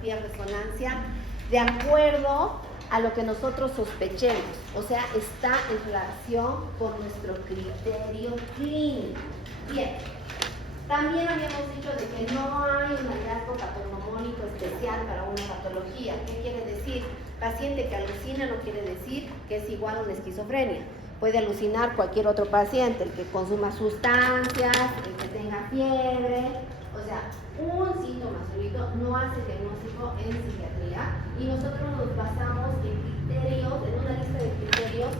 tomografía-resonancia de acuerdo a lo que nosotros sospechemos, o sea, está en relación con nuestro criterio clínico. Bien, también habíamos dicho de que no hay un hallazgo patognomónico especial para una patología. ¿Qué quiere decir? Paciente que alucina no quiere decir que es igual a una esquizofrenia. Puede alucinar cualquier otro paciente, el que consuma sustancias, el que tenga fiebre. O sea, un síntoma solito no hace diagnóstico en psiquiatría y nosotros nos basamos en criterios, en una lista de criterios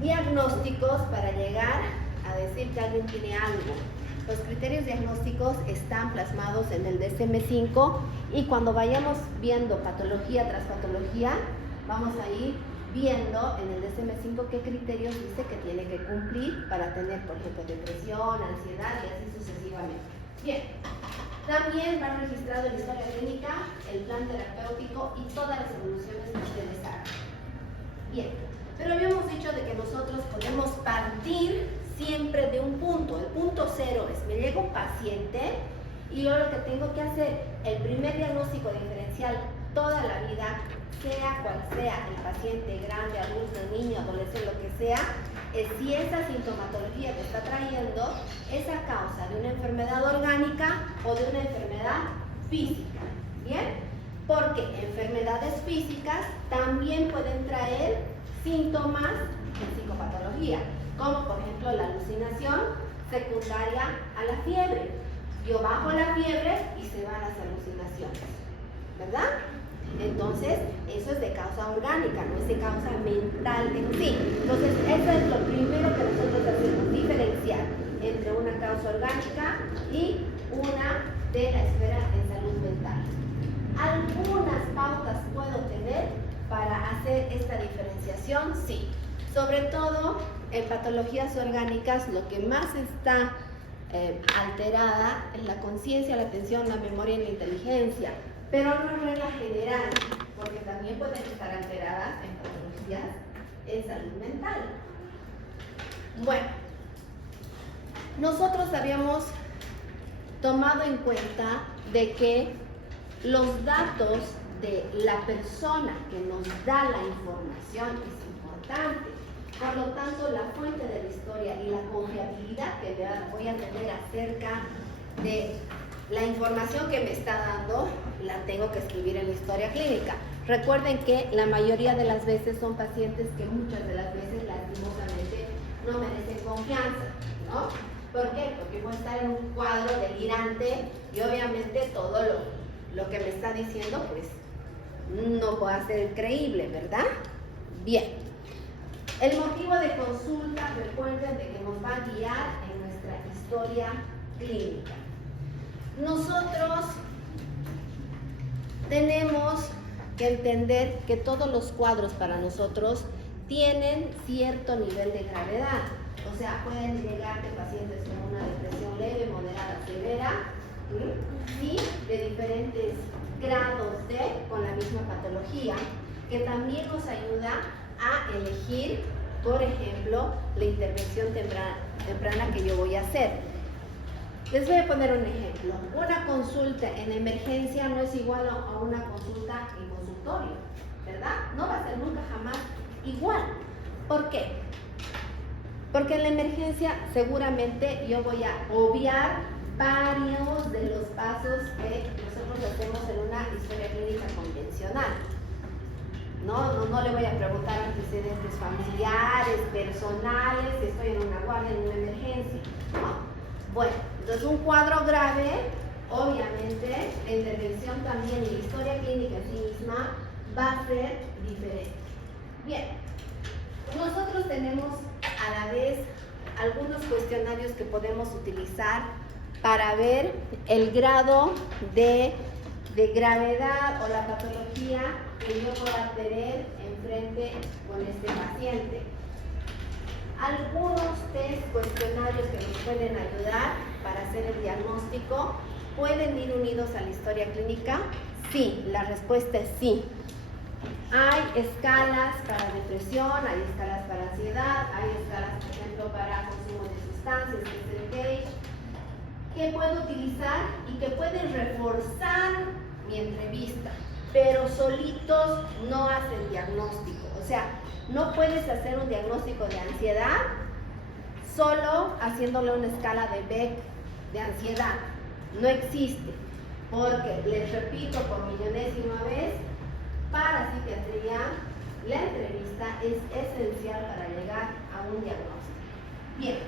diagnósticos para llegar a decir que alguien tiene algo. Los criterios diagnósticos están plasmados en el DSM-5 y cuando vayamos viendo patología tras patología, vamos a ir viendo en el DSM-5 qué criterios dice que tiene que cumplir para tener, por ejemplo, depresión, ansiedad y así sucesivamente. Bien, también va registrado en la historia clínica el plan terapéutico y todas las evoluciones que ustedes hagan. Bien, pero habíamos dicho de que nosotros podemos partir siempre de un punto. El punto cero es, me llega un paciente y yo lo que tengo que hacer, el primer diagnóstico diferencial toda la vida, sea cual sea el paciente, grande, adulto, niño, adolescente, lo que sea, es si esa sintomatología que está trayendo es a causa de una enfermedad orgánica o de una enfermedad física. ¿Bien? Porque enfermedades físicas también pueden traer síntomas de psicopatología, como por ejemplo la alucinación secundaria a la fiebre. Yo bajo la fiebre y se van las alucinaciones, ¿verdad? Entonces, eso es de causa orgánica, no es de causa mental en sí. Entonces, eso es lo primero que nosotros hacemos, diferenciar entre una causa orgánica y una de la esfera en salud mental. ¿Algunas pautas puedo tener para hacer esta diferenciación? Sí. Sobre todo en patologías orgánicas, lo que más está alterada es la conciencia, la atención, la memoria y la inteligencia. Pero no es regla general, porque también pueden estar alteradas en patologías en salud mental. Bueno, nosotros habíamos tomado en cuenta de que los datos de la persona que nos da la información es importante. Por lo tanto, la fuente de la historia y la confiabilidad que voy a tener acerca de la información que me está dando, la tengo que escribir en la historia clínica. Recuerden que la mayoría de las veces son pacientes que muchas de las veces lastimosamente no merecen confianza, ¿no? ¿Por qué? Porque puede estar en un cuadro delirante y obviamente todo lo que me está diciendo pues no puede ser creíble, ¿verdad? Bien. El motivo de consulta, recuerden de que nos va a guiar en nuestra historia clínica. Nosotros tenemos que entender que todos los cuadros para nosotros tienen cierto nivel de gravedad. O sea, pueden llegar de pacientes con una depresión leve, moderada, severa, y de diferentes grados con la misma patología, que también nos ayuda a elegir, por ejemplo, la intervención temprana que yo voy a hacer. Les voy a poner un ejemplo. Una consulta en emergencia no es igual a una consulta en consultorio, ¿verdad? No va a ser nunca jamás igual. ¿Por qué? Porque en la emergencia seguramente yo voy a obviar varios de los pasos que nosotros hacemos en una historia clínica convencional. No le voy a preguntar antecedentes familiares, personales, si estoy en una guardia, en una emergencia, ¿no? Bueno, entonces un cuadro grave, obviamente, la intervención también y la historia clínica en sí misma va a ser diferente. Bien, nosotros tenemos a la vez algunos cuestionarios que podemos utilizar para ver el grado de gravedad o la patología que yo pueda tener enfrente con este paciente. Algunos test, cuestionarios que nos pueden ayudar para hacer el diagnóstico, ¿pueden ir unidos a la historia clínica? Sí, la respuesta es sí. Hay escalas para depresión, hay escalas para ansiedad, hay escalas, por ejemplo, para consumo de sustancias, que es el Gage, que puedo utilizar y que pueden reforzar mi entrevista, pero solitos no hacen diagnóstico. O sea, no puedes hacer un diagnóstico de ansiedad solo haciéndole una escala de Beck de ansiedad. No existe, porque les repito por millonésima vez, para psiquiatría la entrevista es esencial para llegar a un diagnóstico. Bien.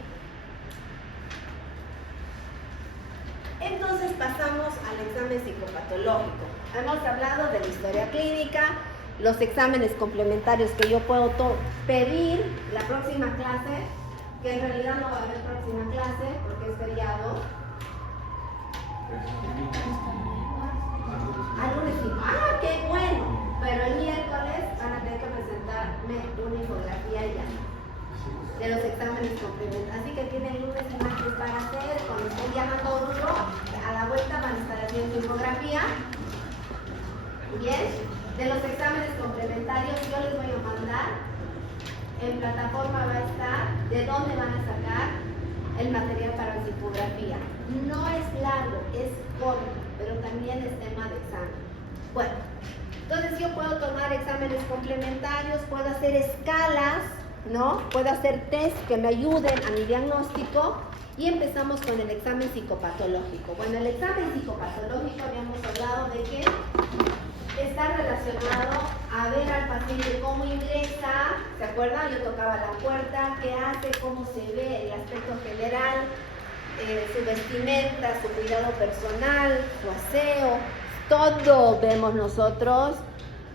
Entonces pasamos al examen psicopatológico. Hemos hablado de la historia clínica, los exámenes complementarios que yo puedo pedir la próxima clase, que en realidad no va a haber próxima clase porque es feriado. Lunes sí. ¡Ah, qué bueno! Pero el miércoles van a tener que presentarme una infografía ya de los exámenes complementarios. Así que tienen lunes y martes para hacer. Cuando estén viajando a Oruro, a la vuelta van a estar haciendo infografía. Bien, de los exámenes complementarios yo les voy a mandar. En plataforma va a estar de dónde van a sacar el material para la infografía. No es largo, es corto, pero también es tema de examen. Bueno, entonces yo puedo tomar exámenes complementarios, puedo hacer escalas, ¿no? Puedo hacer test que me ayuden a mi diagnóstico y empezamos con el examen psicopatológico. Bueno, el examen psicopatológico habíamos hablado de que está relacionado a ver al paciente cómo ingresa, ¿se acuerdan? Yo tocaba la puerta, qué hace, cómo se ve el aspecto general, su vestimenta, su cuidado personal, su aseo, todo vemos nosotros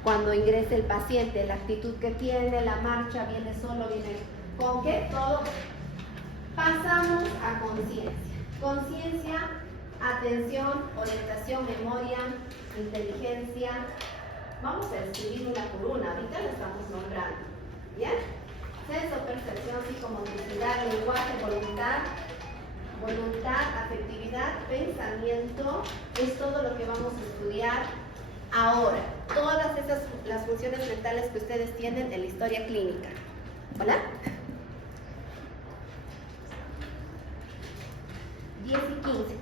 cuando ingresa el paciente, la actitud que tiene, la marcha, viene solo, viene con qué, todo. Pasamos a conciencia. Conciencia, atención, orientación, memoria, inteligencia. Vamos a escribir una por una, ahorita la estamos nombrando. ¿Bien? Senso, percepción, psicomotricidad, lenguaje, voluntad, afectividad, pensamiento, es todo lo que vamos a estudiar ahora. Todas esas, las funciones mentales que ustedes tienen en la historia clínica. ¿Hola? 10 y 15.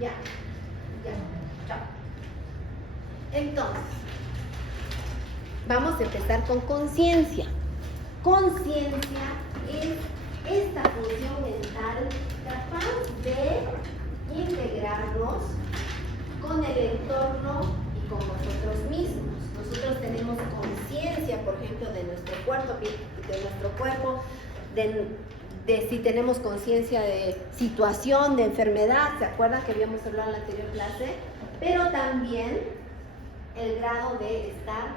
Ya. Chao. Entonces, vamos a empezar con conciencia. Conciencia es esta función mental capaz de integrarnos con el entorno y con nosotros mismos. Nosotros tenemos conciencia, por ejemplo, de nuestro cuerpo, de si tenemos conciencia de situación, de enfermedad, ¿se acuerdan que habíamos hablado en la anterior clase? Pero también el grado de estar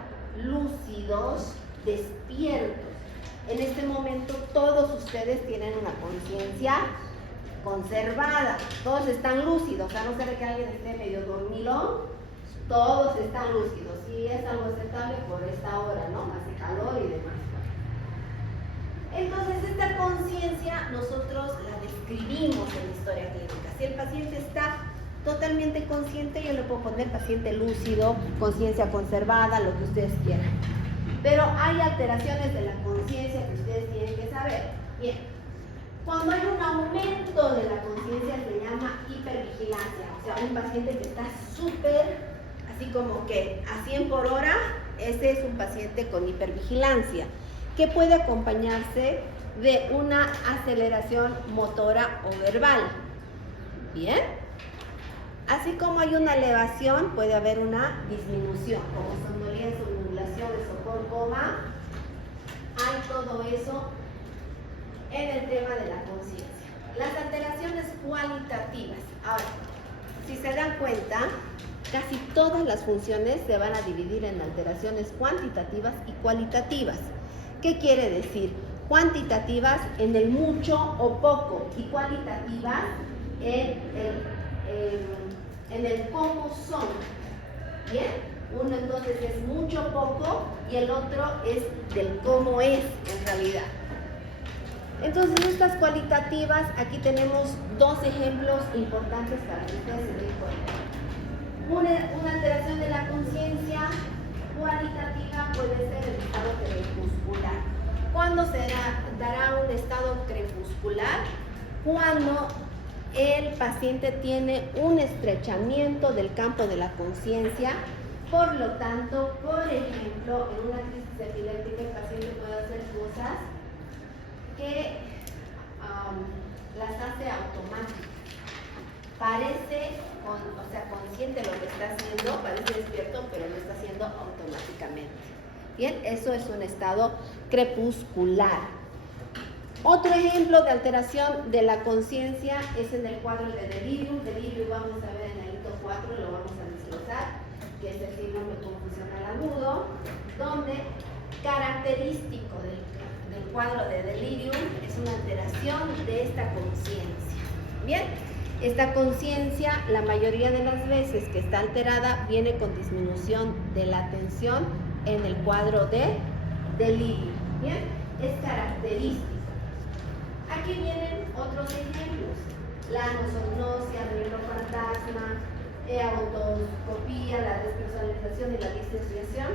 lúcidos, despiertos. En este momento todos ustedes tienen una conciencia conservada, todos están lúcidos, a no ser que alguien esté medio dormilón, todos están lúcidos. Si es algo aceptable por esta hora, ¿no? Hace calor y demás. Entonces esta conciencia nosotros la describimos en la historia clínica. Si el paciente está totalmente consciente, yo le puedo poner paciente lúcido, conciencia conservada, lo que ustedes quieran. Pero hay alteraciones de la conciencia que ustedes tienen que saber. Bien, cuando hay un aumento de la conciencia se llama hipervigilancia. O sea, un paciente que está súper, así como que a 100 por hora, ese es un paciente con hipervigilancia, que puede acompañarse de una aceleración motora o verbal. Bien. Así como hay una elevación, puede haber una disminución, como somnolencia, nublación, sopor, coma. Hay todo eso en el tema de la conciencia. Las alteraciones cualitativas. Ahora, si se dan cuenta, casi todas las funciones se van a dividir en alteraciones cuantitativas y cualitativas. ¿Qué quiere decir? Cuantitativas en el mucho o poco y cualitativas en el cómo son. ¿Bien? Uno entonces es mucho poco y el otro es del cómo es en realidad. Entonces estas cualitativas, aquí tenemos dos ejemplos importantes para que ustedes se den cuenta. Una alteración de la conciencia cualitativa puede ser el estado cerebromuscular. ¿Cuándo dará un estado crepuscular? Cuando el paciente tiene un estrechamiento del campo de la conciencia. Por lo tanto, por ejemplo, en una crisis epiléptica el paciente puede hacer cosas que las hace automáticas. Parece, consciente lo que está haciendo, parece despierto, pero lo está haciendo automáticamente. Bien, eso es un estado crepuscular. Otro ejemplo de alteración de la conciencia es en el cuadro de delirium. Delirium vamos a ver en el hito 4, lo vamos a desglosar, que es el síndrome confusional agudo, donde característico del cuadro de delirium es una alteración de esta conciencia. Bien, esta conciencia la mayoría de las veces que está alterada viene con disminución de la atención en el cuadro de delirio. Bien, es característico. Aquí vienen otros ejemplos: la anosognosia, el neurofantasma, autoscopía, la despersonalización y la disociación.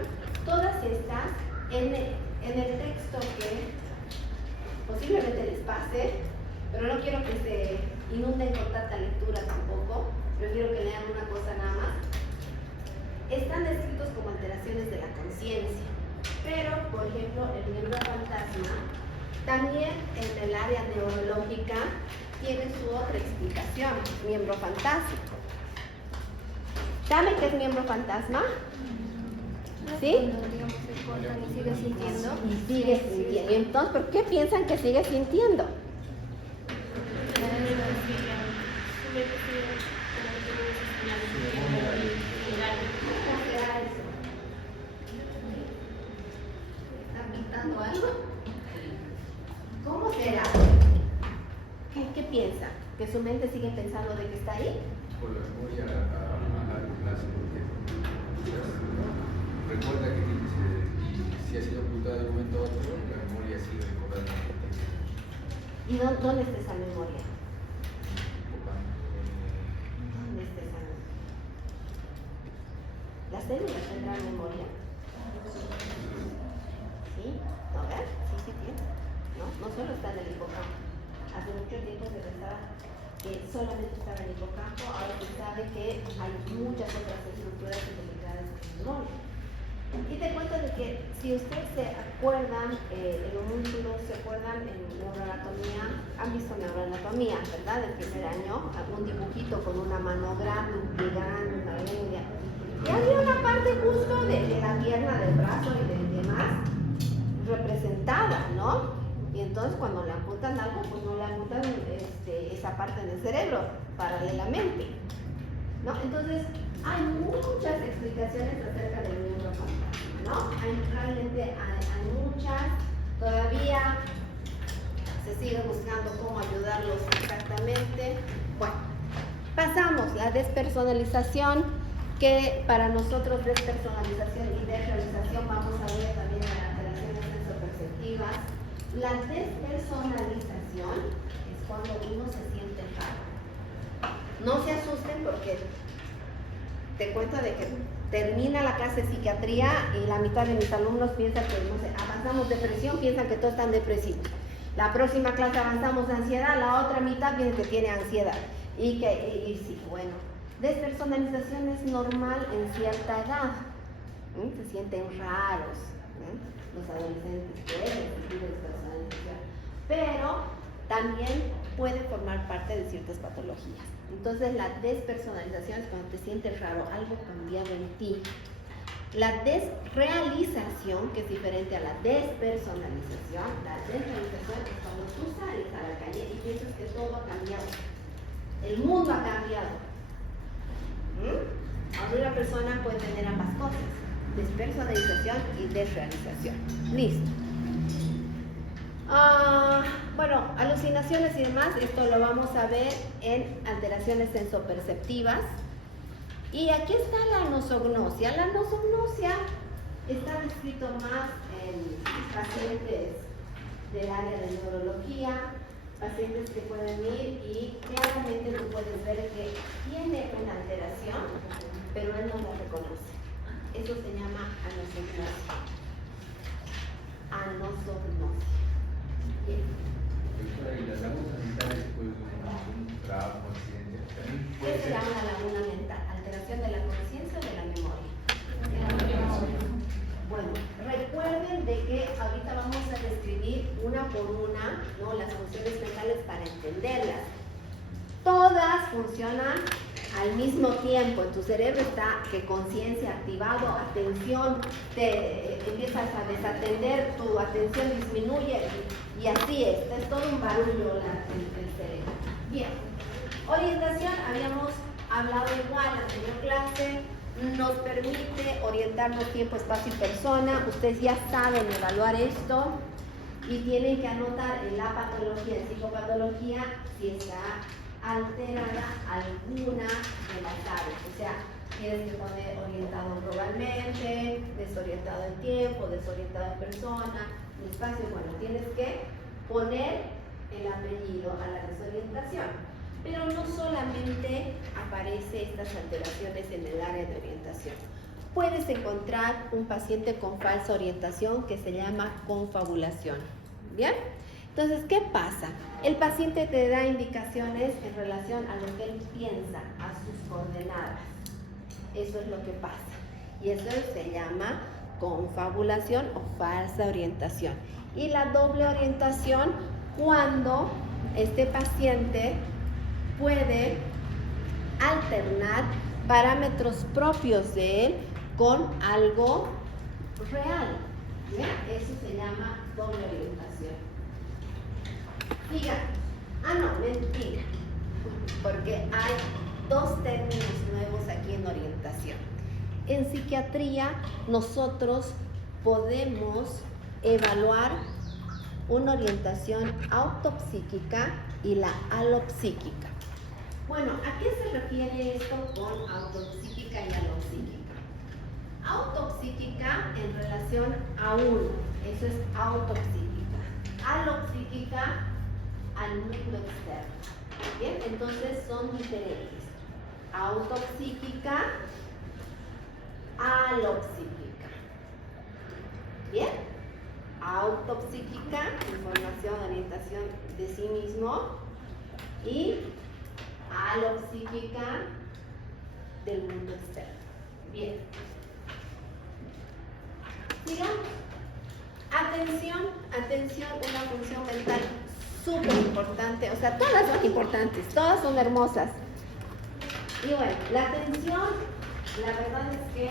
Todas estas en el texto que posiblemente les pase, pero no quiero que se inunden con tanta lectura tampoco, prefiero que lean una cosa nada más. Están descritos como alteraciones de la conciencia, pero por ejemplo el neurofantasma también en el área neurológica tiene su otra explicación, miembro fantasma. ¿Saben qué es miembro fantasma? ¿Sí? Digamos, se cortan y sigue sintiendo. Y sigue sintiendo. ¿Y entonces por qué piensan que sigue sintiendo? ¿Están pintando algo? ¿Cómo será? ¿Qué piensa? ¿Que su mente sigue pensando de que está ahí? Por la memoria a largo plazo, porque recuerda que si ha sido ocultada de un momento a otro, la memoria sigue recordando. ¿Y dónde está esa memoria? ¿Dónde está esa memoria? ¿Las células tendrán memoria? ¿Sí? ¿No ves? Sí tiene. No solo está en el hipocampo. Hace mucho tiempo se pensaba que solamente estaba en el hipocampo, ahora se sabe que hay muchas otras estructuras involucradas en el memoria. Y te cuento de que si ustedes se acuerdan, en un músculo, se acuerdan en neuroanatomía, han visto neuroanatomía, ¿verdad? Del primer año, algún dibujito con una mano grande, un pie grande, una lengua. Y había una parte justo de la pierna, del brazo y del demás representada, ¿no? Y entonces cuando le amputan algo, pues no le amputan esa parte del cerebro paralelamente, ¿no? Entonces hay muchas explicaciones acerca del miembro fantasma, ¿no? Realmente hay muchas, todavía se sigue buscando cómo ayudarlos exactamente. Bueno, pasamos la despersonalización, que para nosotros despersonalización y desrealización vamos a ver también las alteraciones sensoperceptivas. La despersonalización es cuando uno se siente raro. No se asusten porque te cuento de que termina la clase de psiquiatría y la mitad de mis alumnos piensan que, no sé, avanzamos depresión, piensan que todos están depresivos. La próxima clase avanzamos de ansiedad, la otra mitad piensa que tiene ansiedad. Y sí, bueno, despersonalización es normal en cierta edad. Se sienten raros. Los adolescentes pueden sentir despersonalización, pero también puede formar parte de ciertas patologías. Entonces la despersonalización es cuando te sientes raro, algo cambiado en ti. La desrealización, que es diferente a la despersonalización, la desrealización es cuando tú sales a la calle y piensas que todo ha cambiado, el mundo ha cambiado. Ahora una persona puede tener ambas cosas: despersonalización y desrealización. Listo. Bueno, alucinaciones y demás, esto lo vamos a ver en alteraciones sensoperceptivas. Y aquí está la anosognosia. La anosognosia está descrito más en pacientes del área de neurología, pacientes que pueden ir y claramente tú puedes ver que tiene una alteración, pero él no la reconoce. Eso se llama anosognosia. anosognosia. Bien. Doctora, ¿y las lagunas mentales después de un trabajo, accidente? También ¿Qué puede se ser. llama la laguna mental? ¿Alteración de la conciencia o de la memoria? Bueno, recuerden de que ahorita vamos a describir una por una, ¿no?, las funciones mentales para entenderlas. Todas funcionan al mismo tiempo. En tu cerebro está que conciencia, activado, atención, te empiezas a desatender, tu atención disminuye y así es todo un barullo el cerebro. Bien, orientación, habíamos hablado igual en la anterior clase, nos permite orientarnos tiempo, espacio y persona. Ustedes ya saben evaluar esto y tienen que anotar en la patología, en psicopatología, si está alterada alguna de las áreas. O sea, tienes que poner orientado globalmente, desorientado en tiempo, desorientado en persona, en espacio. Bueno, tienes que poner el apellido a la desorientación. Pero no solamente aparecen estas alteraciones en el área de orientación. Puedes encontrar un paciente con falsa orientación que se llama confabulación. ¿Bien? Entonces, ¿qué pasa? El paciente te da indicaciones en relación a lo que él piensa, a sus coordenadas. Eso es lo que pasa. Y eso se llama confabulación o falsa orientación. Y la doble orientación, cuando este paciente puede alternar parámetros propios de él con algo real. ¿Bien? Eso se llama doble orientación. Fíjate. No, mentira. Porque hay dos términos nuevos aquí en orientación. En psiquiatría nosotros podemos evaluar una orientación autopsíquica y la alopsíquica. Bueno, ¿a qué se refiere esto con autopsíquica y alopsíquica? Autopsíquica en relación a uno, eso es autopsíquica. Alopsíquica al núcleo externo. Bien, entonces son diferentes. Autopsíquica, alopsíquica. Bien, autopsíquica, información, orientación de sí mismo, y alopsíquica del mundo externo. Bien. Sigamos. Atención, una función mental súper importante. O sea, todas son importantes, todas son hermosas. Y bueno, la atención, la verdad es que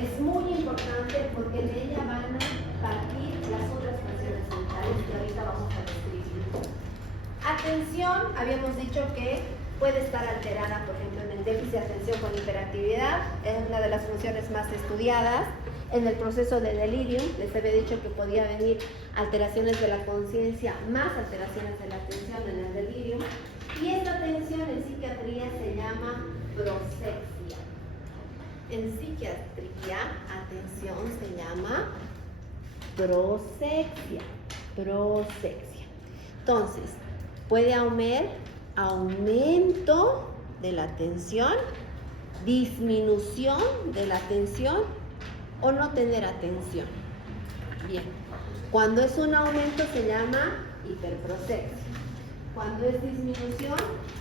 es muy importante porque de ella van a partir las otras funciones mentales que ahorita vamos a describir. Atención, habíamos dicho que puede estar alterada, por ejemplo, en el déficit de atención con hiperactividad, es una de las funciones más estudiadas. En el proceso de delirium, les había dicho que podía venir alteraciones de la conciencia, más alteraciones de la atención en el delirium. Y esta atención en psiquiatría se llama prosexia. En psiquiatría, atención se llama prosexia. Entonces, puede haber aumento de la atención, disminución de la atención o no tener atención. Bien, cuando es un aumento se llama hiperprosexia. Cuando es disminución,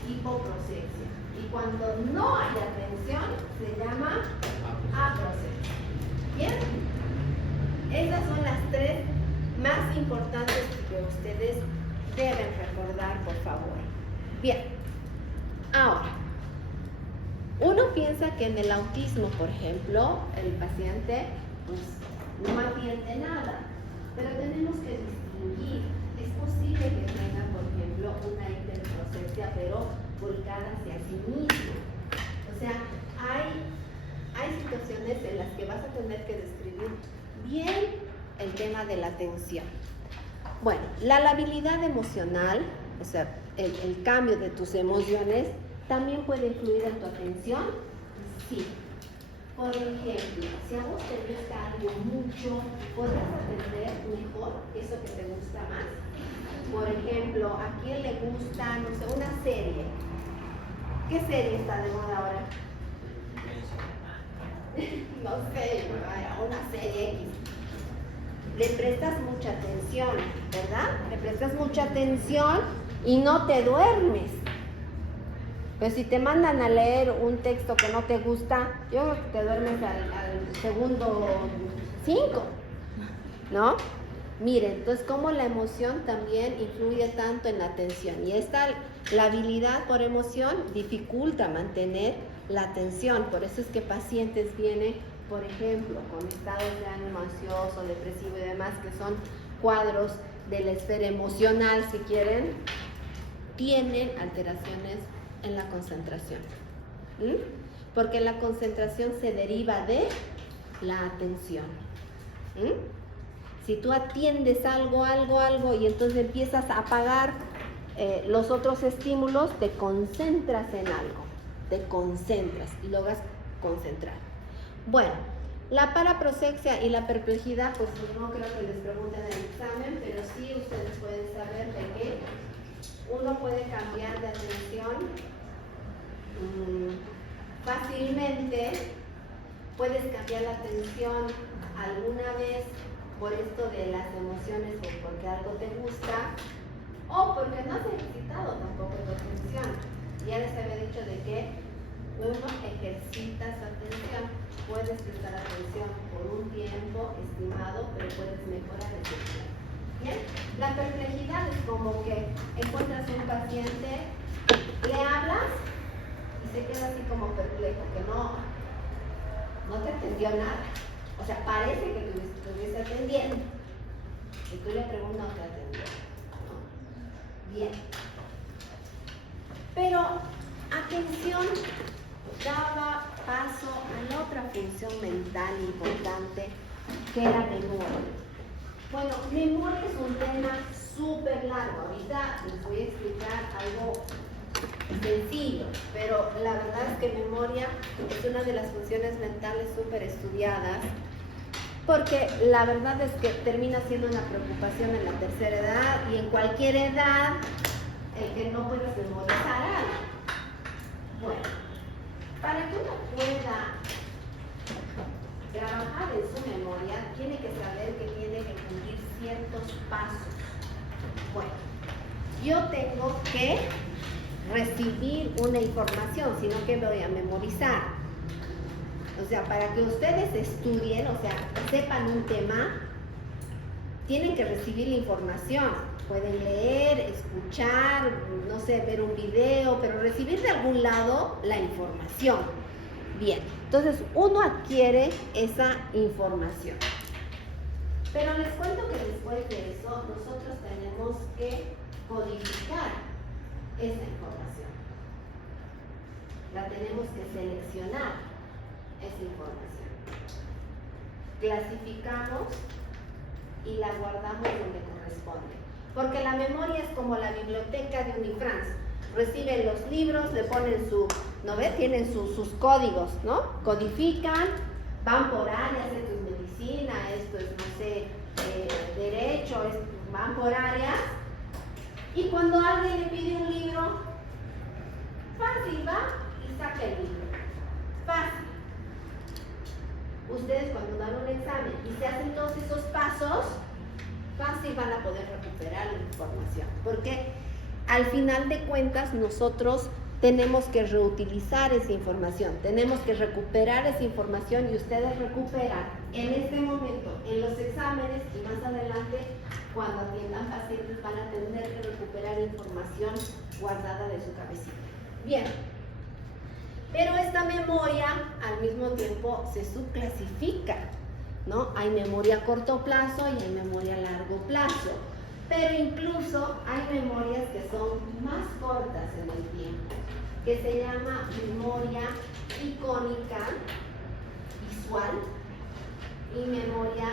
hipoprosexia. Y cuando no hay atención, se llama aprosexia. Bien, esas son las tres más importantes que ustedes deben recordar, por favor. Bien, ahora, uno piensa que en el autismo, por ejemplo, el paciente pues, no atiende nada, pero tenemos que distinguir. Es posible que tenga, por ejemplo, una hiperprosexia, pero volcada hacia sí mismo. O sea, hay situaciones en las que vas a tener que describir bien el tema de la atención. Bueno, la labilidad emocional, o sea, el cambio de tus emociones, ¿también puede influir en tu atención? Sí. Por ejemplo, si a vos te gusta algo mucho, ¿podrás atender mejor eso que te gusta más? Por ejemplo, ¿a quién le gusta, no sé, una serie? ¿Qué serie está de moda ahora? No sé, una serie X. le prestas mucha atención, ¿verdad? Le prestas mucha atención y no te duermes. Pero si te mandan a leer un texto que no te gusta, yo creo que te duermes al segundo 5, ¿no? Miren, entonces cómo la emoción también influye tanto en la atención. Y la habilidad por emoción dificulta mantener la atención. Por eso es que pacientes vienen, por ejemplo, con estados de ánimo ansioso, depresivo y demás, que son cuadros de la esfera emocional, si quieren, tienen alteraciones en la concentración. Porque la concentración se deriva de la atención. Si tú atiendes algo y entonces empiezas a apagar los otros estímulos, te concentras en algo, te concentras y logras concentrar. Bueno, la paraprosexia y la perplejidad, pues no creo que les pregunten en el examen, pero sí ustedes pueden saber de que uno puede cambiar de atención fácilmente. Puedes cambiar la atención alguna vez por esto de las emociones o porque algo te gusta o porque no has ejercitado tampoco tu atención. Ya les había dicho de que uno ejercita su atención. Puedes prestar atención por un tiempo estimado, pero puedes mejorar ese tiempo. ¿Bien? La perplejidad es como que encuentras un paciente, le hablas y se queda así como perplejo, que no te entendió nada. O sea, parece que te estuviese atendiendo. Y tú le preguntas, no te atendió, ¿no? Bien. Pero, atención, daba paso a la otra función mental importante, que era memoria. Bueno, memoria es un tema súper largo. Ahorita les voy a explicar algo sencillo, pero la verdad es que memoria es una de las funciones mentales súper estudiadas, porque la verdad es que termina siendo una preocupación en la tercera edad y en cualquier edad el que no puedas memorizar algo. Bueno, para que uno pueda trabajar en su memoria, tiene que saber que tiene que cumplir ciertos pasos. Bueno, yo tengo que recibir una información, sino que voy a memorizar. O sea, para que ustedes estudien, o sea, sepan un tema, tienen que recibir la información. Pueden leer, escuchar, no sé, ver un video, pero recibir de algún lado la información. Bien, entonces uno adquiere esa información. Pero les cuento que después de eso, nosotros tenemos que codificar esa información. La tenemos que seleccionar, esa información. Clasificamos y la guardamos donde corresponde. Porque la memoria es como la biblioteca de Unifrance. Reciben los libros, le ponen ¿no ves? Tienen sus códigos, ¿no? Codifican, van por áreas, esto es medicina, esto es, no sé, derecho, van por áreas. Y cuando alguien le pide un libro, fácil va y saca el libro. Fácil. Ustedes cuando dan un examen y se hacen todos esos pasos, fácil van a poder recuperar la información. Porque al final de cuentas nosotros tenemos que reutilizar esa información, tenemos que recuperar esa información y ustedes recuperan en este momento, en los exámenes y más adelante cuando atiendan pacientes van a tener que recuperar información guardada de su cabecita. Bien. Pero esta memoria al mismo tiempo se subclasifica, ¿no? Hay memoria a corto plazo y hay memoria a largo plazo. Pero incluso hay memorias que son más cortas en el tiempo, que se llama memoria icónica, visual, y memoria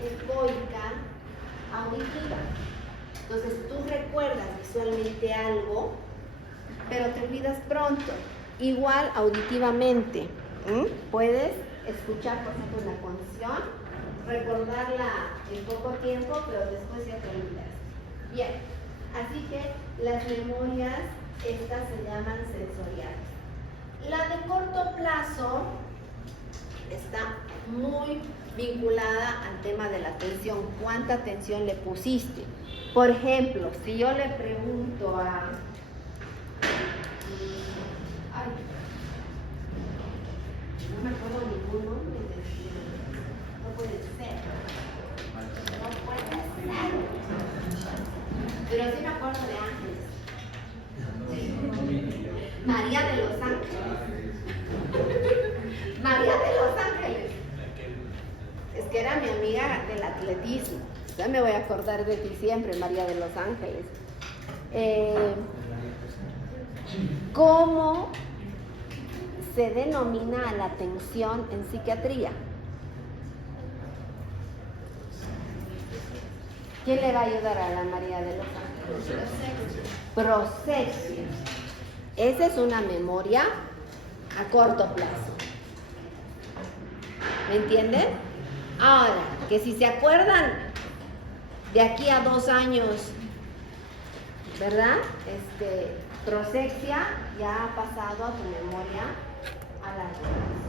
ecoica, auditiva. Entonces tú recuerdas visualmente algo, pero te olvidas pronto. Igual auditivamente, puedes escuchar, por ejemplo, una canción, recordarla en poco tiempo, pero después ya te olvidas. Bien, así que las memorias, estas se llaman sensoriales. La de corto plazo está muy vinculada al tema de la atención. ¿Cuánta atención le pusiste? Por ejemplo, si yo le pregunto a... Ay, no me acuerdo ningún nombre. No puede ser. No puede ser. Pero sí me acuerdo de Ángeles. María de los Ángeles. María de los Ángeles. Es que era mi amiga del atletismo. Ya me voy a acordar de ti siempre, María de los Ángeles. ¿Cómo se denomina la atención en psiquiatría? ¿Quién le va a ayudar a la María de los Ángeles? Prosexia. Esa es una memoria a corto plazo. ¿Me entienden? Ahora, que si se acuerdan de aquí a 2 años, ¿verdad? Prosexia ya ha pasado a tu memoria a largo plazo.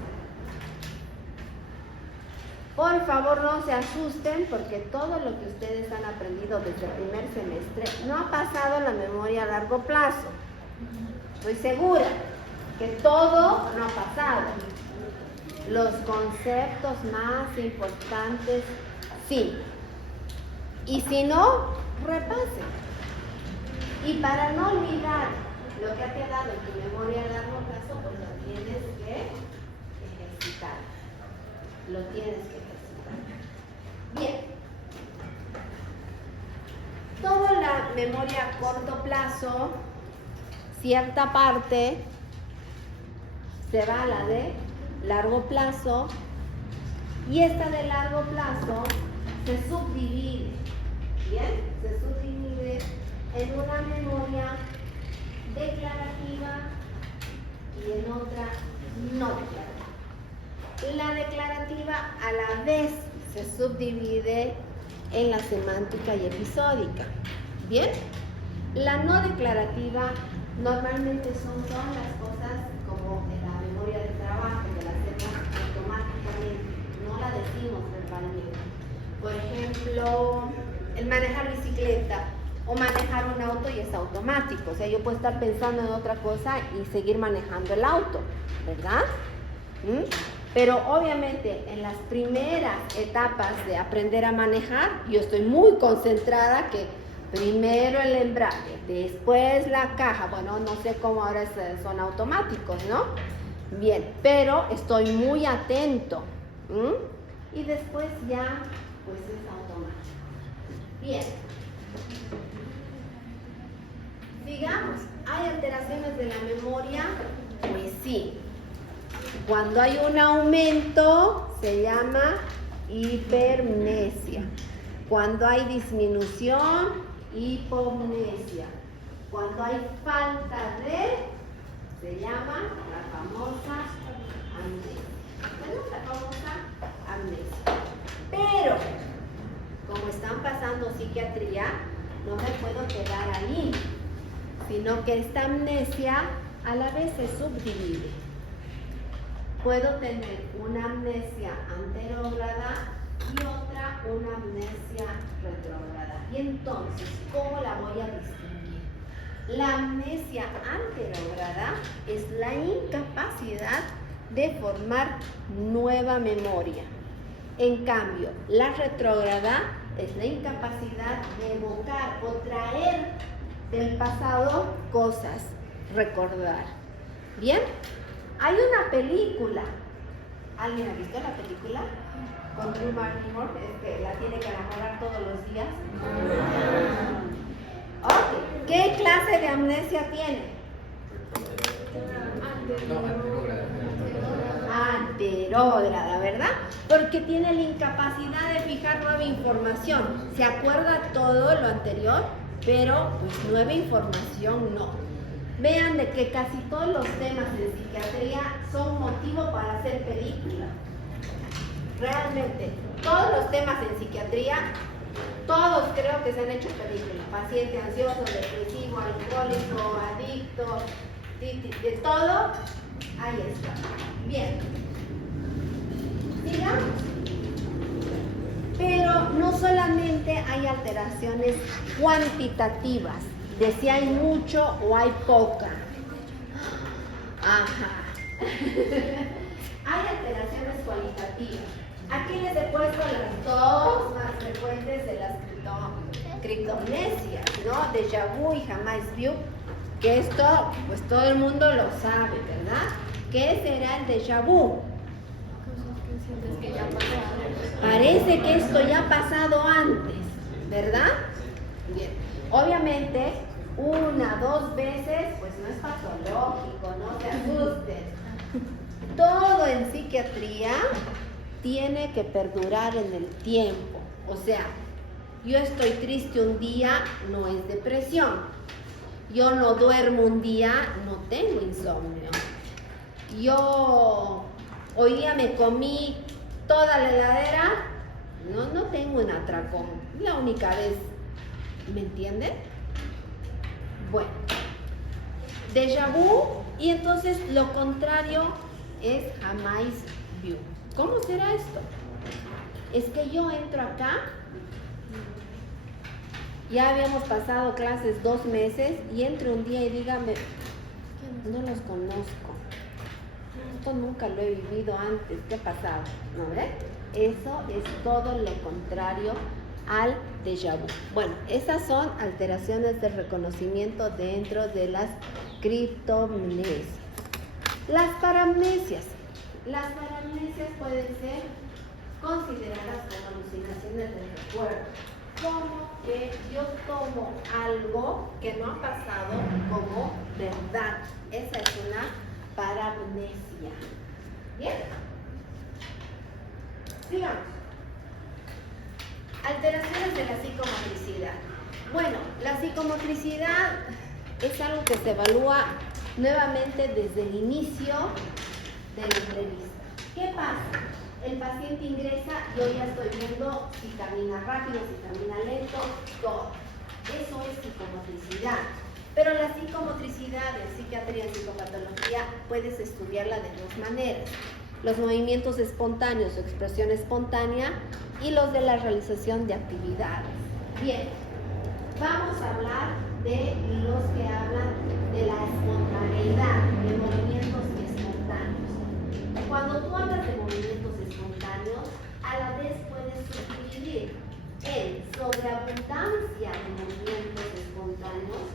Por favor, no se asusten porque todo lo que ustedes han aprendido desde el primer semestre no ha pasado a la memoria a largo plazo. Estoy segura que todo no ha pasado. Los conceptos más importantes, sí. Y si no, repasen. Y para no olvidar lo que ha quedado en tu memoria a largo plazo, pues lo tienes que ejercitar. Lo tienes que ejercitar. Bien. Toda la memoria a corto plazo, cierta parte se va a la de largo plazo y esta de largo plazo se subdivide, ¿bien? Se subdivide en una memoria declarativa y en otra no declarativa. La declarativa a la vez se subdivide en la semántica y episódica, ¿bien? La no declarativa normalmente son todas las cosas como en la memoria de trabajo, que la hacemos automáticamente, no la decimos verbalmente. Por ejemplo, el manejar bicicleta o manejar un auto y es automático. O sea, yo puedo estar pensando en otra cosa y seguir manejando el auto, ¿verdad? Pero obviamente en las primeras etapas de aprender a manejar, yo estoy muy concentrada que primero el embrague, después la caja. Bueno, no sé cómo ahora son automáticos, ¿no? Bien, pero estoy muy atento. Y después ya, pues es automático. Bien. Digamos, ¿hay alteraciones de la memoria? Pues sí. Cuando hay un aumento, se llama hipermnesia. Cuando hay disminución, hipomnesia. Cuando hay falta de, se llama la famosa amnesia. Bueno, la famosa amnesia. Pero, como están pasando psiquiatría, no me puedo quedar ahí, sino que esta amnesia a la vez se subdivide. Puedo tener una amnesia anterógrada y otra una amnesia retrógrada. Y entonces, ¿cómo la voy a distinguir? La amnesia anterógrada es la incapacidad de formar nueva memoria. En cambio, la retrógrada es la incapacidad de evocar o traer del pasado cosas, recordar. ¿Bien? Hay una película. ¿Alguien ha visto la película? Con Drew Barrymore, la tiene que enamorar todos los días. Ok. ¿Qué clase de amnesia tiene? Anterógrada, ¿verdad? Porque tiene la incapacidad de fijar nueva información. Se acuerda todo lo anterior, pero pues nueva información no. Vean de que casi todos los temas de psiquiatría son motivo para hacer película. Realmente, todos los temas en psiquiatría, todos creo que se han hecho película. Paciente ansioso, depresivo, alcohólico, adicto, de todo, ahí está. Bien. Sigamos. Pero no solamente hay alteraciones cuantitativas, de si hay mucho o hay poca. Ajá. Hay alteraciones cualitativas. Aquí les he puesto las dos más frecuentes de las criptomnesias, ¿no? Déjà vu y jamais vu, que esto, pues todo el mundo lo sabe, ¿verdad? ¿Qué será el déjà vu? Cosas que sientes que ya pasaron. Parece que esto ya ha pasado antes, ¿verdad? Bien. Obviamente, 1, 2 veces, pues no es patológico, no se asusten. Todo en psiquiatría tiene que perdurar en el tiempo. O sea, yo estoy triste un día, no es depresión. Yo no duermo un día, no tengo insomnio. Yo hoy día me comí toda la heladera, no tengo un atracón. La única vez, ¿me entienden? Bueno, déjà vu, y entonces lo contrario es jamais vu. ¿Cómo será esto? Es que yo entro acá, ya habíamos pasado clases 2 meses, y entro un día y dígame, no los conozco. Esto nunca lo he vivido antes. ¿Qué ha pasado? ¿No ves? Eso es todo lo contrario al déjà vu. Bueno, esas son alteraciones de reconocimiento dentro de las criptomnesias. Las paramnesias. Las paramnesias pueden ser consideradas como alucinaciones del recuerdo. Como que yo tomo algo que no ha pasado como verdad. Esa es una paramnesia. ¿Bien? Sigamos. Alteraciones de la psicomotricidad. Bueno, la psicomotricidad es algo que se evalúa nuevamente desde el inicio de la entrevista. ¿Qué pasa? El paciente ingresa, yo ya estoy viendo si camina rápido, si camina lento, todo. Eso es psicomotricidad. Pero la psicomotricidad en psiquiatría, en psicopatología, puedes estudiarla de 2 maneras. Los movimientos espontáneos o expresión espontánea y los de la realización de actividades. Bien, vamos a hablar de los que hablan de la espontaneidad, de movimientos espontáneos. Cuando tú hablas de movimientos espontáneos, a la vez puedes sugerir en sobreabundancia de movimientos espontáneos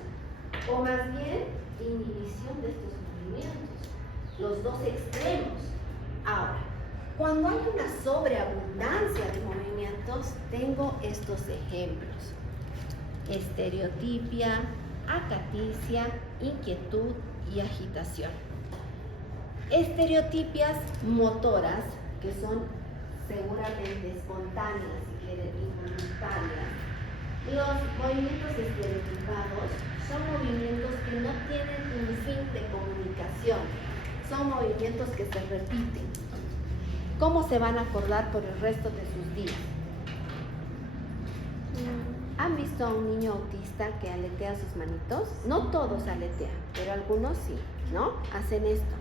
o más bien inhibición de estos movimientos, los dos extremos. Ahora, cuando hay una sobreabundancia de movimientos, tengo estos ejemplos: estereotipia, acaticia, inquietud y agitación. Estereotipias motoras, que son seguramente espontáneas, si quieren, involuntarias. Los movimientos estereotipados son movimientos que no tienen un fin de comunicación, son movimientos que se repiten. ¿Cómo se van a acordar por el resto de sus días? ¿Han visto a un niño autista que aletea sus manitos? No todos aletean, pero algunos sí, ¿no? Hacen esto.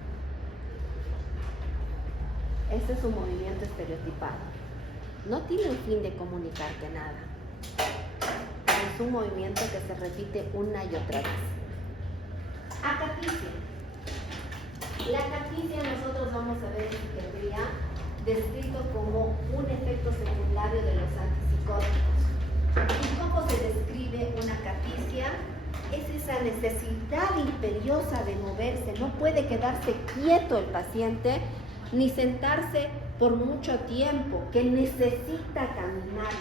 Este es un movimiento estereotipado. No tiene un fin de comunicarte nada. Es un movimiento que se repite una y otra vez. Acaticia. La acaticia nosotros vamos a ver en psiquiatría descrito como un efecto secundario de los antipsicóticos. ¿Y cómo se describe una acaticia? Es esa necesidad imperiosa de moverse. No puede quedarse quieto el paciente ni sentarse por mucho tiempo, que necesita caminar.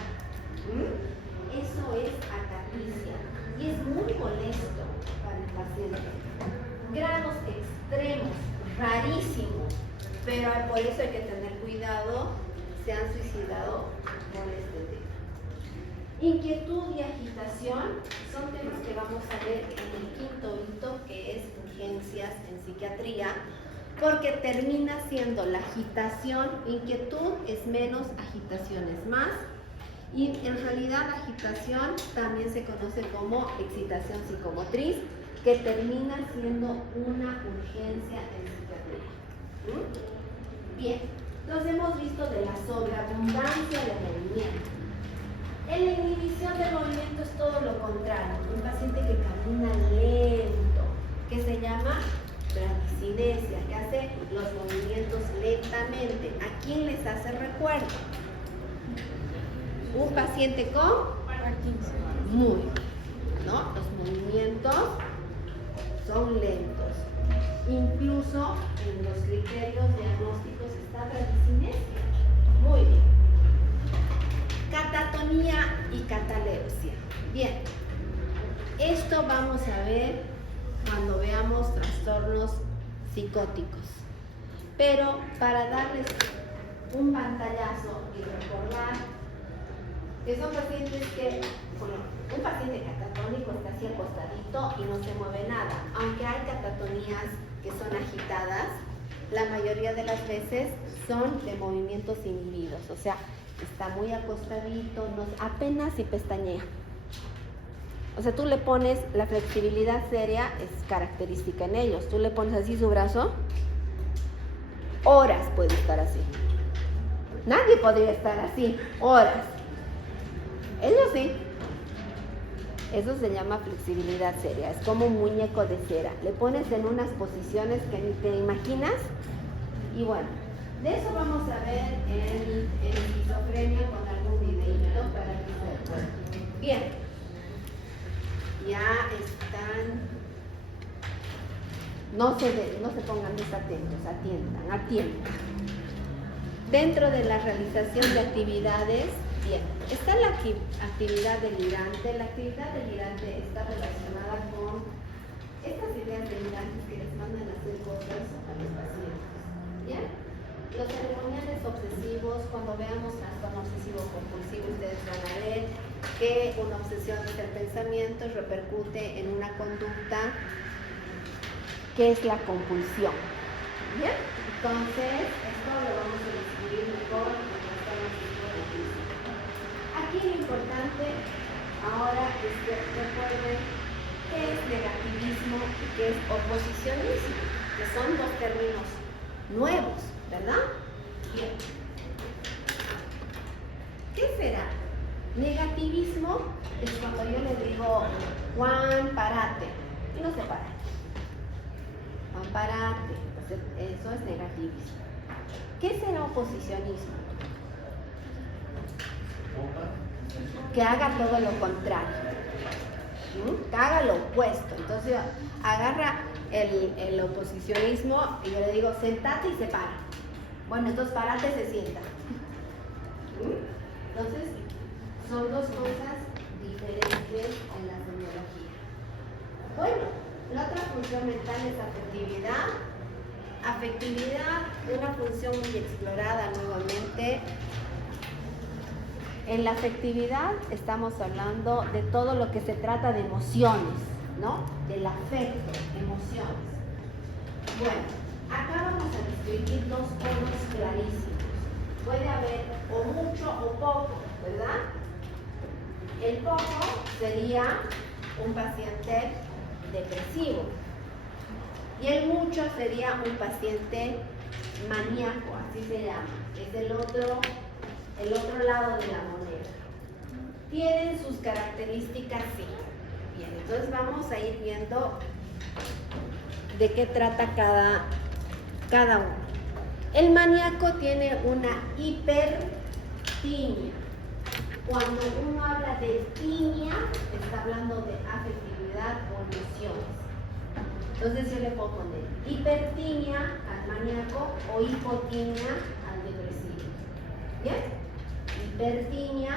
Eso es acaticia y es muy molesto para el paciente. Grados extremos, rarísimos, pero por eso hay que tener cuidado. Se han suicidado por este tema. Inquietud y agitación son temas que vamos a ver en el 5º hito, que es urgencias en psiquiatría, porque termina siendo la agitación. Inquietud es menos, agitación es más, y en realidad agitación también se conoce como excitación psicomotriz, que termina siendo una urgencia en psiquiatría. Bien, Entonces hemos visto de la sobreabundancia de movimiento. En la inhibición del movimiento es todo lo contrario, un paciente que camina lento, que se llama bradicinesia, que hace los movimientos lentamente. ¿A quién les hace recuerdo? Un paciente con muy, ¿no? Los movimientos son lentos. Incluso en los criterios diagnósticos está bradicinesia. Muy bien. Catatonía y catalepsia. Bien, esto vamos a ver cuando veamos trastornos psicóticos. Pero para darles un pantallazo y recordar que son pacientes que, bueno, un paciente catatónico está así acostadito y no se mueve nada. Aunque hay catatonías que son agitadas, la mayoría de las veces son de movimientos inhibidos, o sea, está muy acostadito, apenas si pestañea. O sea, tú le pones, la flexibilidad seria es característica en ellos. Tú le pones así su brazo, horas puede estar así. Nadie podría estar así, horas. Ellos sí. Eso se llama flexibilidad seria. Es como un muñeco de cera. Le pones en unas posiciones que ni te imaginas. Y bueno, de eso vamos a ver en esquizofrenia con algún videito para que se recuerden. Bien, ya están. No se pongan desatentos, atiendan. Dentro de la realización de actividades, bien, está la actividad delirante. La actividad delirante está relacionada con estas ideas delirantes que les mandan a hacer cosas a los pacientes. ¿Bien? Los ceremoniales obsesivos, cuando veamos trastorno obsesivo compulsivo, ustedes van a ver que una obsesión del pensamiento repercute en una conducta que es la compulsión. ¿Bien? Entonces, esto lo vamos a describir mejor en el trastorno obsesivo compulsivo. Aquí lo importante ahora es que recuerden qué es negativismo y qué es oposicionismo, que son dos términos nuevos, ¿verdad? Bien. ¿Qué será? Negativismo es cuando yo le digo, Juan, párate, y no se para. Juan, párate. Entonces, eso es negativismo. ¿Qué será oposicionismo? Que haga todo lo contrario. Que haga lo opuesto. Entonces, agarra el oposicionismo y yo le digo, sentate y se para. Bueno, entonces párate, se sienta. Entonces, son dos cosas diferentes en la semiología. Bueno, la otra función mental es afectividad. Afectividad, una función muy explorada nuevamente. En la afectividad estamos hablando de todo lo que se trata de emociones, ¿no? Del afecto, emociones. Bueno, acá vamos a distinguir dos polos clarísimos. Puede haber o mucho o poco, ¿verdad? El poco sería un paciente depresivo y el mucho sería un paciente maníaco, así se llama. Es el otro lado de la moneda. Tienen sus características, sí. Bien, entonces vamos a ir viendo de qué trata cada uno. El maníaco tiene una hipertimia. Cuando uno habla de timia, está hablando de afectividad o emociones. Entonces yo le puedo poner hipertimia al maníaco o hipotimia al depresivo. ¿Bien? Hipertimia,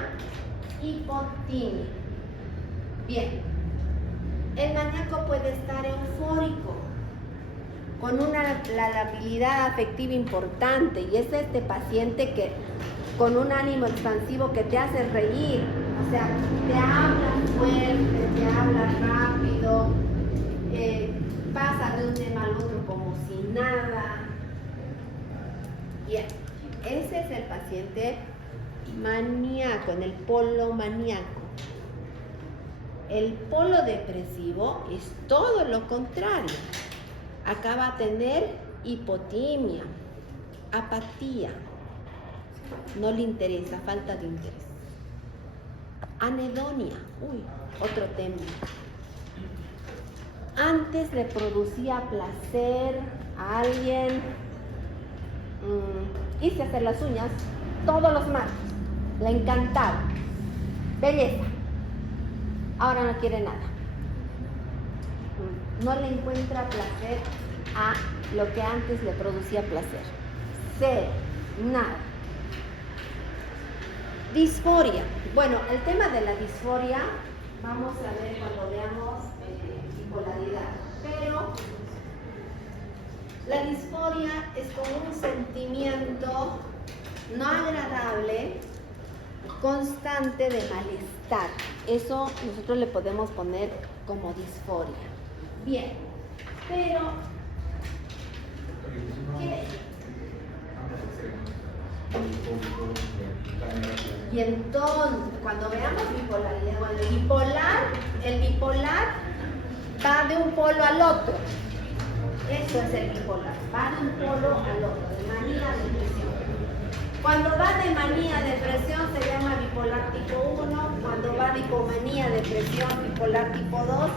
hipotimia. Bien. El maníaco puede estar eufórico, con una labilidad afectiva importante, y es este paciente que con un ánimo expansivo que te hace reír, o sea, te habla fuerte, te habla rápido, pasa de un tema al otro como si nada. Bien, ese es el paciente maníaco, en el polo maníaco. El polo depresivo es todo lo contrario. Acá va a tener hipotimia, apatía, no le interesa, falta de interés. Anedonia, otro tema. Antes le producía placer a alguien irse a hacer las uñas todos los martes, le encantaba, belleza. Ahora no quiere nada, no le encuentra placer a lo que antes le producía placer. Cero, nada. Disforia. Bueno, el tema de la disforia vamos a ver cuando veamos bipolaridad, pero la disforia es como un sentimiento no agradable, constante de malestar. Eso nosotros le podemos poner como disforia. Bien, pero ¿qué? Y entonces, cuando veamos bipolaridad, bueno, el bipolar va de un polo al otro. Eso es el bipolar, va de un polo al otro, de manía a depresión. Cuando va de manía a depresión se llama bipolar tipo 1, cuando va de hipomanía, depresión, bipolar tipo 2,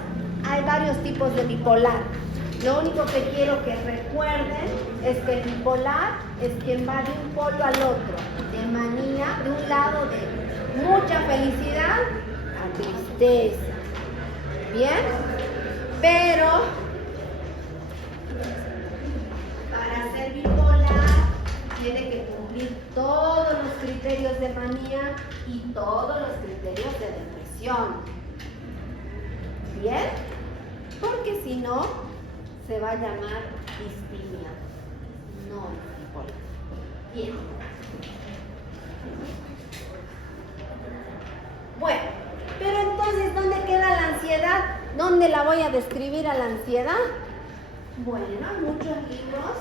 hay varios tipos de bipolar. Lo único que quiero que recuerden es que el bipolar es quien va de un polo al otro, de manía, de un lado de mucha felicidad a tristeza. ¿Bien? Pero para ser bipolar tiene que cumplir todos los criterios de manía y todos los criterios de depresión. ¿Bien? Porque si no, se va a llamar distimia, no bipolar. Bien. Bueno, pero entonces, ¿dónde queda la ansiedad? ¿Dónde la voy a describir a la ansiedad? Bueno, hay muchos libros.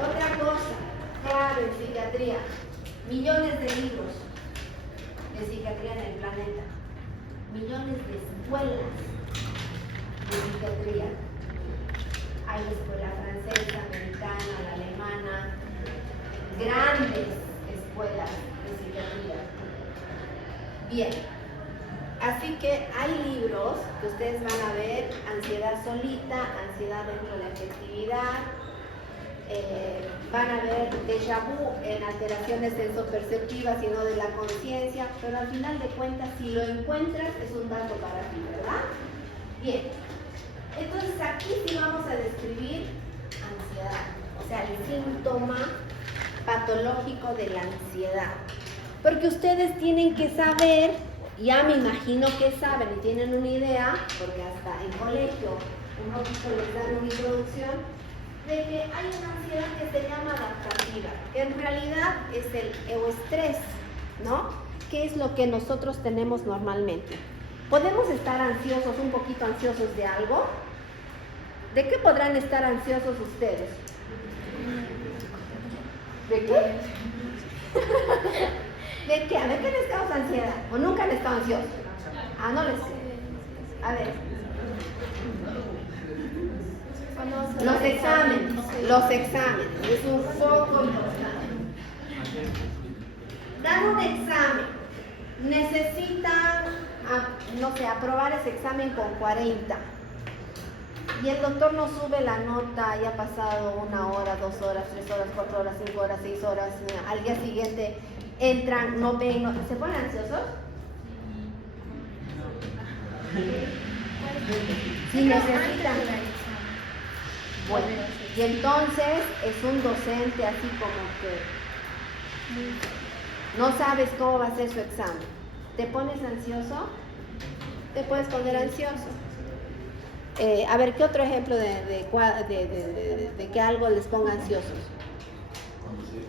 Otra cosa, claro, en psiquiatría, millones de libros de psiquiatría en el planeta, millones de escuelas de psiquiatría. Hay la escuela francesa, americana, la alemana, grandes escuelas de psiquiatría. Bien, así que hay libros que ustedes van a ver: ansiedad solita, ansiedad dentro de la afectividad, van a ver déjà vu en alteraciones sensoperceptivas y no de la conciencia, pero al final de cuentas, si lo encuentras, es un dato para ti, ¿verdad? Bien. Entonces aquí sí vamos a describir ansiedad, o sea, el síntoma patológico de la ansiedad. Porque ustedes tienen que saber, ya me imagino que saben y tienen una idea, porque hasta en colegio un poquito les dan una introducción, de que hay una ansiedad que se llama adaptativa, que en realidad es el euestrés, ¿no? ¿Qué es lo que nosotros tenemos normalmente? ¿Podemos estar ansiosos, un poquito ansiosos de algo? ¿De qué podrán estar ansiosos ustedes? ¿De qué? ¿De qué? A ver, ¿qué les causa ansiedad? ¿O nunca han estado ansiosos? No les sé. A ver. Los exámenes. Es un foco importante. Dan un examen. Necesitan, no sé, aprobar ese examen con 40. Y el doctor no sube la nota, ya ha pasado 1 hora, 2 horas, 3 horas, 4 horas, 5 horas, 6 horas. Al día siguiente entran, no ven, ¿se ponen ansiosos? Sí, necesitan. Bueno, y entonces es un docente así como que no sabes cómo va a ser su examen. ¿Te pones ansioso? Te puedes poner ansioso. A ver, ¿qué otro ejemplo de que algo les ponga ansiosos? Conducir.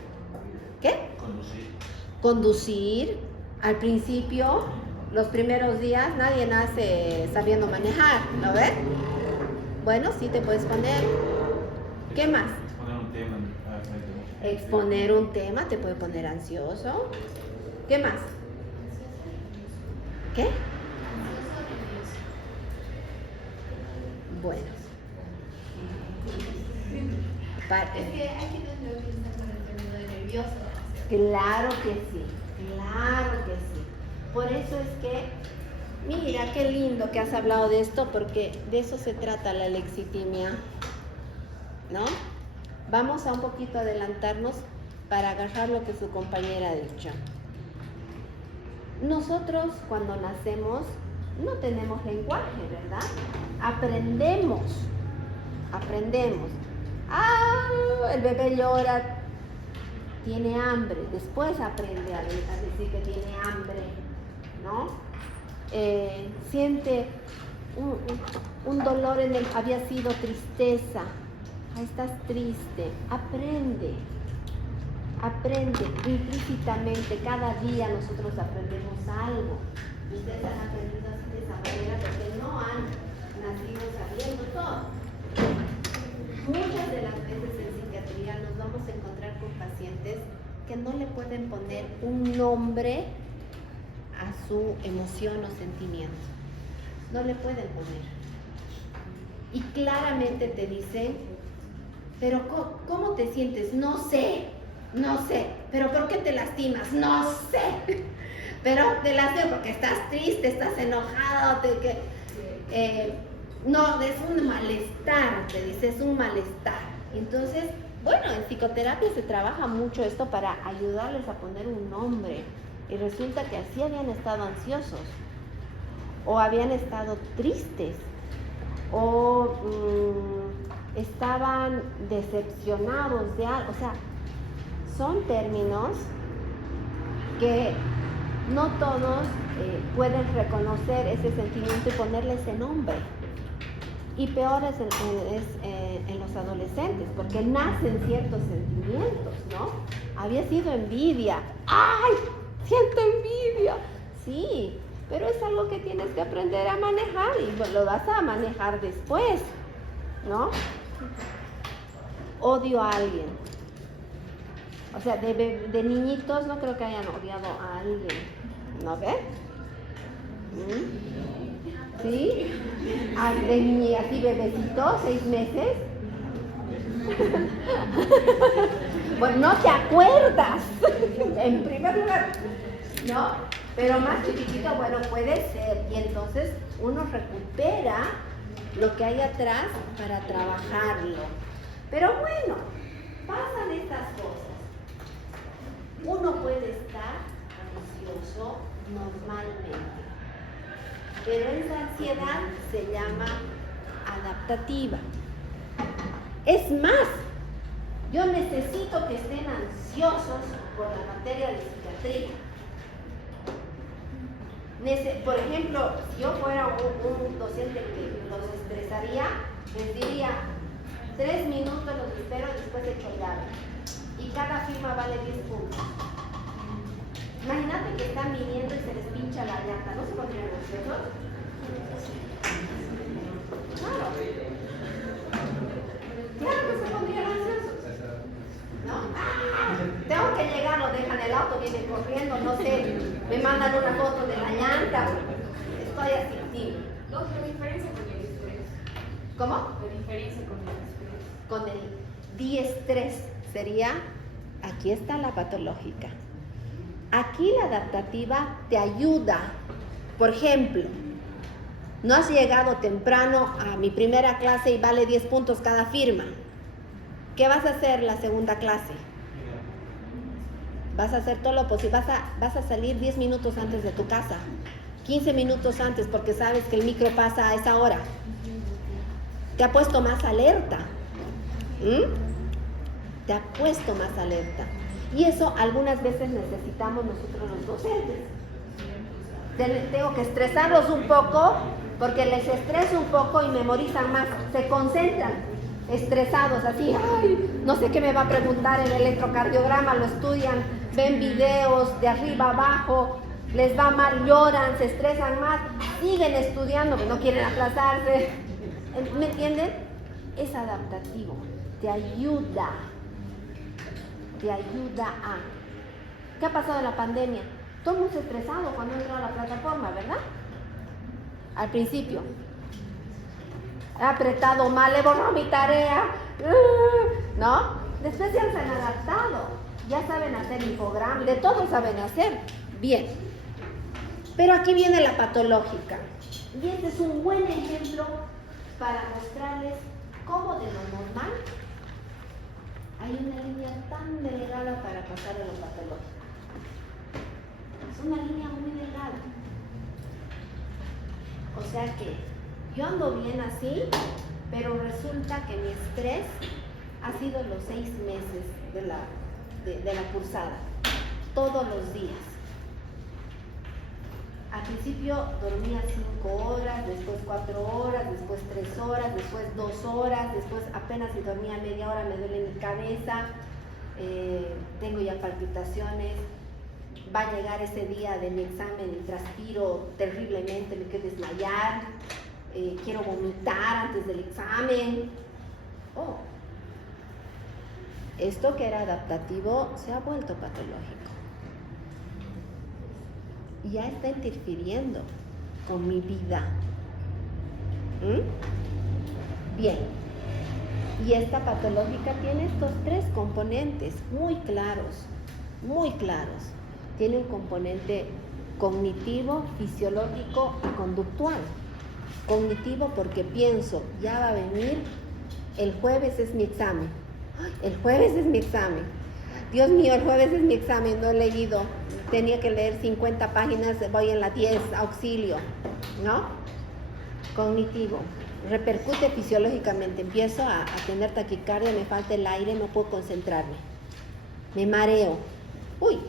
¿Qué? Conducir. Al principio, los primeros días, nadie nace sabiendo manejar, ¿no ves? Bueno, sí te puedes poner. ¿Qué más? Exponer un tema te puede poner ansioso. ¿Qué más? ¿Qué? Bueno. Es que hay quienes lo utilizan con el término de nervioso. Claro que sí, claro que sí. Por eso es que, mira, qué lindo que has hablado de esto, porque de eso se trata la lexitimia, ¿no? Vamos a un poquito adelantarnos para agarrar lo que su compañera ha dicho. Nosotros cuando nacemos no tenemos lenguaje, ¿verdad? Aprendemos. El bebé llora, tiene hambre, después aprende a decir que tiene hambre, ¿no? Siente un dolor había sido tristeza. Estás triste, aprende implícitamente, cada día nosotros aprendemos algo. Ustedes han aprendido así de esa manera porque no han nacido sabiendo todo. Muchas de las veces en psiquiatría nos vamos a encontrar con pacientes que no le pueden poner un nombre a su emoción o sentimiento. No le pueden poner. Y claramente te dicen, pero ¿cómo te sientes? No sé. ¿Pero por qué te lastimas? No sé. Pero te lastimas porque estás triste, estás enojado, no, es un malestar, te dice, es un malestar. Entonces, bueno, en psicoterapia se trabaja mucho esto para ayudarles a poner un nombre. Y resulta que así habían estado ansiosos, o habían estado tristes, o estaban decepcionados de algo. O sea, son términos que no todos pueden reconocer ese sentimiento y ponerle ese nombre. Y peor es en los adolescentes, porque nacen ciertos sentimientos, ¿no? Había sido envidia. ¡Ay! Siento envidia. Sí, pero es algo que tienes que aprender a manejar y lo vas a manejar después, ¿no? Odio a alguien. O sea, de niñitos no creo que hayan odiado a alguien, ¿no ves? ¿Sí? Así bebecito, 6 meses. Pues no te acuerdas, en primer lugar, ¿no? Pero más chiquitito, bueno, puede ser. Y entonces uno recupera lo que hay atrás para trabajarlo. Pero bueno, pasan estas cosas. Uno puede estar ansioso normalmente, pero esa ansiedad se llama adaptativa. Es más, yo necesito que estén ansiosos por la materia de psiquiatría. Por ejemplo, si yo fuera un docente que los estresaría, les diría 3 minutos los espero y después echo llave. Y cada firma vale 10 puntos. Imagínate que están viniendo y se les pincha la llanta, ¿no se pondrían ansiosos? Claro que se pondrían ansiosos, ¿no? Tengo que llegar, lo dejan el auto, vienen corriendo, no sé, me mandan una foto de la llanta, estoy así, sí. No, ¿qué diferencia con el estrés? ¿Cómo? ¿Qué diferencia con el estrés? Con el diestrés sería, aquí está la patológica. Aquí la adaptativa te ayuda. Por ejemplo, no has llegado temprano a mi primera clase y vale 10 puntos cada firma. ¿Qué vas a hacer la segunda clase? Vas a hacer todo lo posible. Vas a salir 10 minutos antes de tu casa, 15 minutos antes, porque sabes que el micro pasa a esa hora. Te ha puesto más alerta. Te ha puesto más alerta. Y eso algunas veces necesitamos nosotros los docentes. Tengo que estresarlos un poco, porque les estreso un poco y memorizan más, se concentran, estresados, así, ay, no sé qué me va a preguntar el electrocardiograma, lo estudian, ven videos de arriba abajo, les va mal, lloran, se estresan más, siguen estudiando, pero no quieren aplazarse. ¿Me entienden? Es adaptativo, te ayuda a... ¿Qué ha pasado en la pandemia? Todo el mundo estresado cuando entró a la plataforma, ¿verdad? Al principio. He apretado mal, he borrado mi tarea, ¿no? Después ya se han adaptado. ya saben hacer infogramas, de todo saben hacer. Bien. Pero aquí viene la patológica. Y este es un buen ejemplo para mostrarles cómo de lo normal hay una línea tan delgada para pasar a lo patológico. Es una línea muy delgada. O sea que yo ando bien así, pero resulta que mi estrés ha sido los 6 meses de la cursada, todos los días. Al principio dormía 5 horas, después 4 horas, después 3 horas, después 2 horas, después apenas si dormía media hora me duele mi cabeza, tengo ya palpitaciones, va a llegar ese día de mi examen y transpiro terriblemente, me quiero desmayar, quiero vomitar antes del examen. Oh, esto que era adaptativo se ha vuelto patológico. Ya está interfiriendo con mi vida. Bien. Y esta patológica tiene estos 3 componentes muy claros, muy claros. Tiene un componente cognitivo, fisiológico y conductual. Cognitivo porque pienso, ya va a venir, el jueves es mi examen. ¡Ay, el jueves es mi examen! Dios mío, el jueves es mi examen, no he leído. Tenía que leer 50 páginas, voy en la 10, auxilio, ¿no? Cognitivo. Repercute fisiológicamente. Empiezo a tener taquicardia, me falta el aire, no puedo concentrarme. Me mareo. Uy,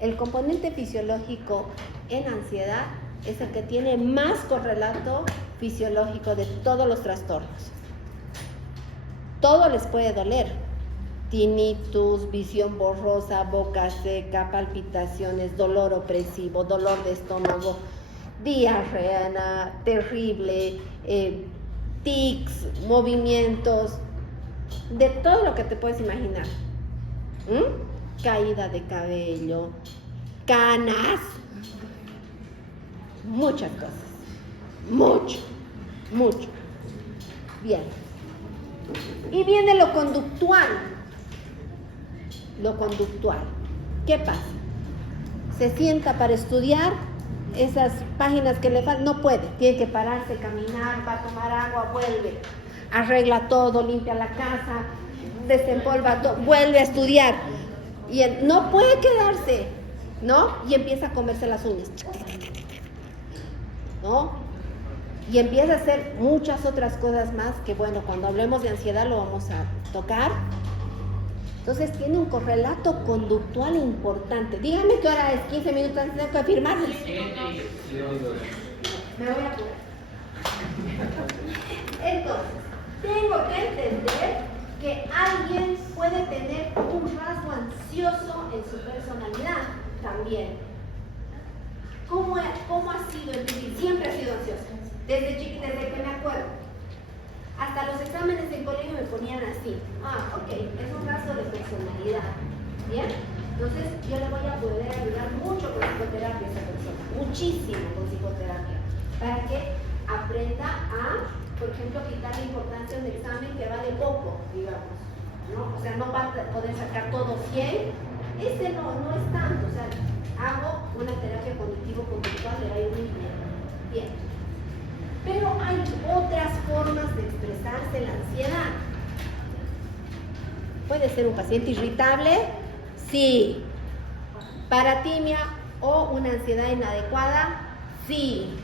el componente fisiológico en ansiedad es el que tiene más correlato fisiológico de todos los trastornos. Todo les puede doler. Tinnitus, visión borrosa, boca seca, palpitaciones, dolor opresivo, dolor de estómago, diarrea terrible, tics, movimientos, de todo lo que te puedes imaginar. Caída de cabello, canas, muchas cosas, mucho. Bien. Y viene lo conductual. Lo conductual. ¿Qué pasa? Se sienta para estudiar, esas páginas que le faltan, no puede, tiene que pararse, caminar, va a tomar agua, vuelve, arregla todo, limpia la casa, desempolva todo, vuelve a estudiar. Y él no puede quedarse, ¿no? Y empieza a comerse las uñas, ¿no? Y empieza a hacer muchas otras cosas más que, bueno, cuando hablemos de ansiedad lo vamos a tocar. Entonces tiene un correlato conductual importante. Díganme qué hora es, 15 minutos antes de que firmarles. Me voy a apurar. Entonces, tengo que entender que alguien puede tener un rasgo ansioso en su personalidad también. ¿Cómo ha sido el vivir? Siempre ha sido ansioso. Desde chiquita, desde que me acuerdo. Hasta los exámenes en colegio me ponían así. Ok, es un rasgo de personalidad. ¿Bien? Entonces, yo le voy a poder ayudar mucho con psicoterapia a esa persona. Muchísimo con psicoterapia. Para que aprenda a, por ejemplo, quitar la importancia de un examen que vale poco, digamos. ¿No? O sea, no va a poder sacar todo 100. Este no es tanto. O sea, hago una terapia cognitivo-conductual, le va a ir muy bien. Bien. Pero hay otras formas de expresarse la ansiedad. ¿Puede ser un paciente irritable? Sí. ¿Paratimia o una ansiedad inadecuada? Sí.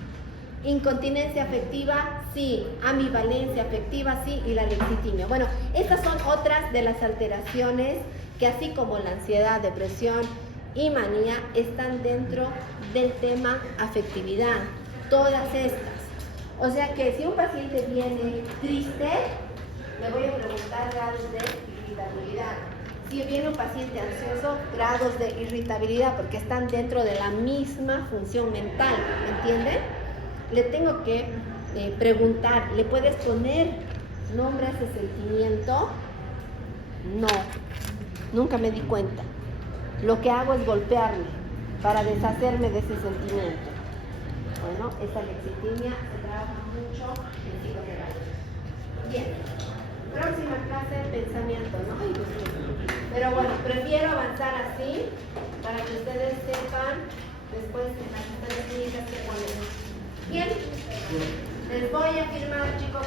¿Incontinencia afectiva? Sí. ¿Ambivalencia afectiva? Sí. Y la lexitimia. Bueno, estas son otras de las alteraciones que, así como la ansiedad, depresión y manía, están dentro del tema afectividad. Todas estas. O sea que si un paciente viene triste, le voy a preguntar grados de irritabilidad. Si viene un paciente ansioso, grados de irritabilidad, porque están dentro de la misma función mental, ¿me entienden? Le tengo que preguntar, ¿le puedes poner nombre a ese sentimiento? No, nunca me di cuenta. Lo que hago es golpearme para deshacerme de ese sentimiento. Bueno, esta lexitimia se trabaja mucho en psicoterapia. Bien, próxima clase, pensamiento, ¿no? Ay, Dios mío. Pero Pero bueno, prefiero avanzar así para que ustedes sepan después en las historias clínicas que ponen. Bien, les voy a firmar, chicos.